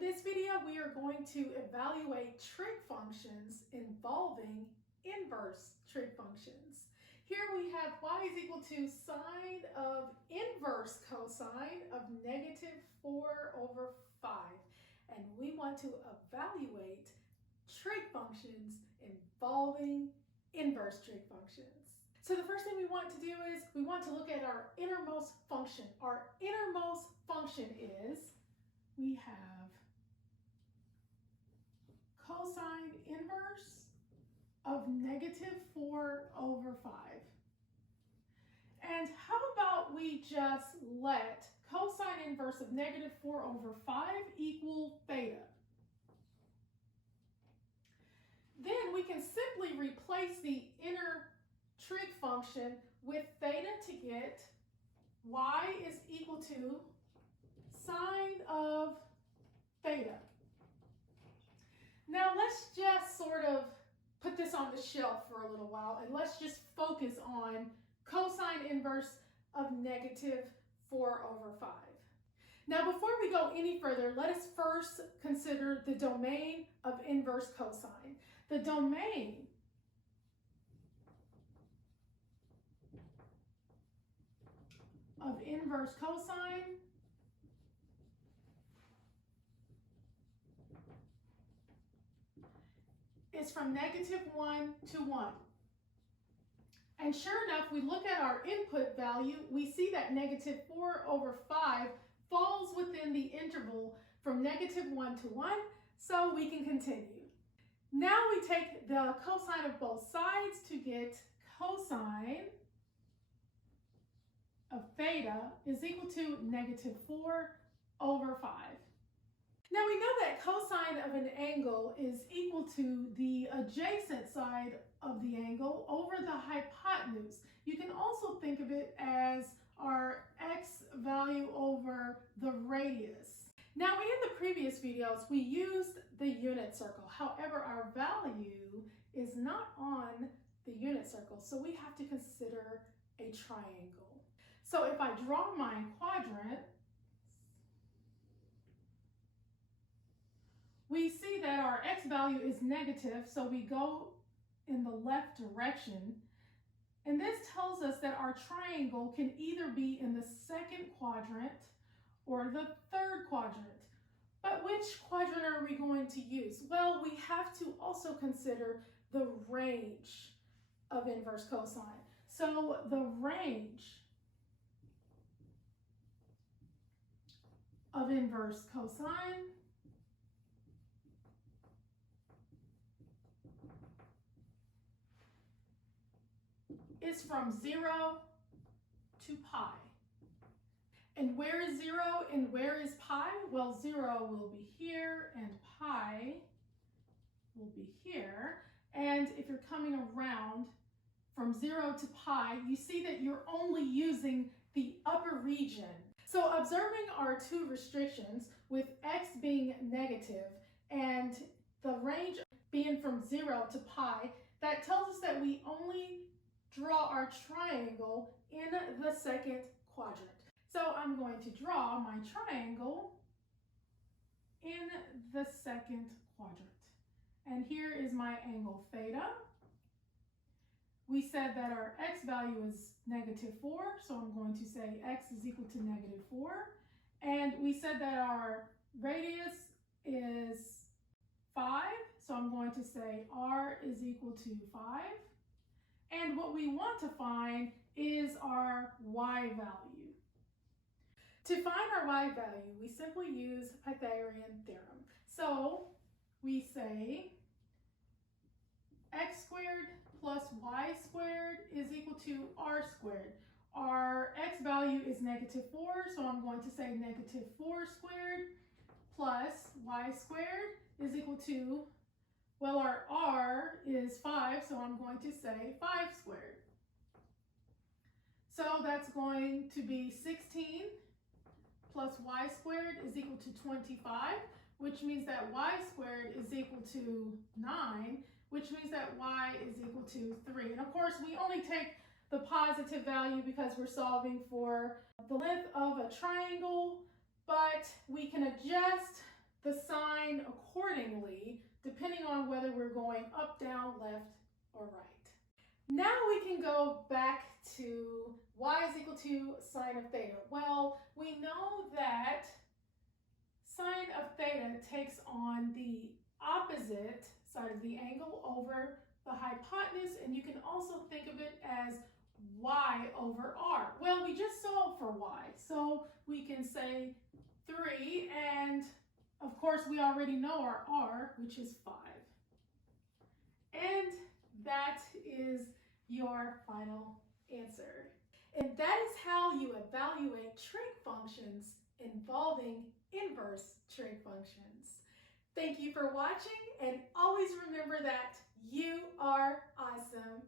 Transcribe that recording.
this video, we are going to evaluate trig functions involving inverse trig functions. Here we have y is equal to sine of inverse cosine of negative 4 over 5. And we want to evaluate trig functions involving inverse trig functions. So the first thing we want to do is we want to look at our innermost function. Our innermost function is we have cosine inverse of negative 4 over 5. And how about we just let cosine inverse of negative 4 over 5 equal theta? Then we can simply replace the inner trig function with theta to get y is equal to sine of theta. Now let's just sort of put this on the shelf for a little while and let's just focus on cosine inverse of negative 4 over 5. Now before we go any further, let us first consider the domain of inverse cosine. The domain of inverse cosine is from negative 1 to 1. And sure enough, we look at our input value, we see that negative 4 over 5 falls within the interval from negative 1 to 1, so we can continue. Now we take the cosine of both sides to get cosine of theta is equal to negative 4 over 5. Now we know that cosine of an angle is equal to the adjacent side of the angle over the hypotenuse. You can also think of it as our x value over the radius. Now in the previous videos we used the unit circle. However, our value is not on the unit circle, so we have to consider a triangle. So if I draw my quadrant, we see that our x value is negative, so we go in the left direction. And this tells us that our triangle can either be in the second quadrant or the third quadrant. But which quadrant are we going to use? Well, we have to also consider the range of inverse cosine. So the range of inverse cosine is from 0 to pi. And where is 0 and where is pi? Well, 0 will be here and pi will be here. And if you're coming around from 0 to pi, you see that you're only using the upper region. So observing our two restrictions with x being negative and the range being from 0 to pi, that tells us that we only draw our triangle in the second quadrant. So I'm going to draw my triangle in the second quadrant. And here is my angle theta. We said that our x value is negative 4, so I'm going to say x is equal to negative 4. And we said that our radius is 5, so I'm going to say r is equal to 5. And what we want to find is our y value. To find our y value, we simply use Pythagorean Theorem. So we say x squared plus y squared is equal to r squared. Our x value is negative 4, so I'm going to say negative 4 squared plus y squared is equal to, well, our r is 5, so I'm going to say 5 squared. So that's going to be 16 plus y squared is equal to 25, which means that y squared is equal to 9, which means that y is equal to 3. And of course, we only take the positive value because we're solving for the length of a triangle, but we can adjust the sign sign accordingly, depending on whether we're going up, down, left, or right. Now we can go back to y is equal to sine of theta. Well, we know that sine of theta takes on the opposite side of the angle over the hypotenuse, and you can also think of it as y over r. Well, we just solved for y, so we can say 3, and of course we already know our r, which is 5. And that is your final answer. And that is how you evaluate trig functions involving inverse trig functions. Thank you for watching, and always remember that you are awesome.